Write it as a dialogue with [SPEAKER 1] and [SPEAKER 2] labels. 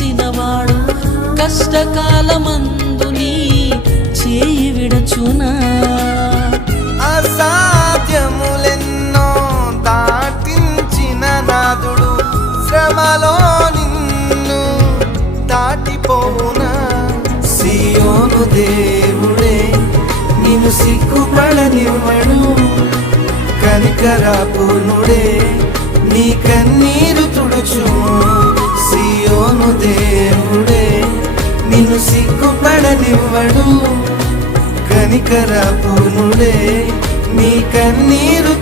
[SPEAKER 1] చేసినవాడు కష్టకాలమందు నీ చేయి విడచునా?
[SPEAKER 2] అసాధ్యములెన్నో దాటించిన నాదుడు శ్రమలో నిన్ను దాటిపోవునా? సియోను దేవుడే నిన్ను సిగ్గుపడనివ్వడు కనికరాపునుడే నీ కన్నీరు తుడు దేవుడే నిన్ను సిగ్గుపడనివ్వడు. కనికరా పూనుడే నీ కన్నీరు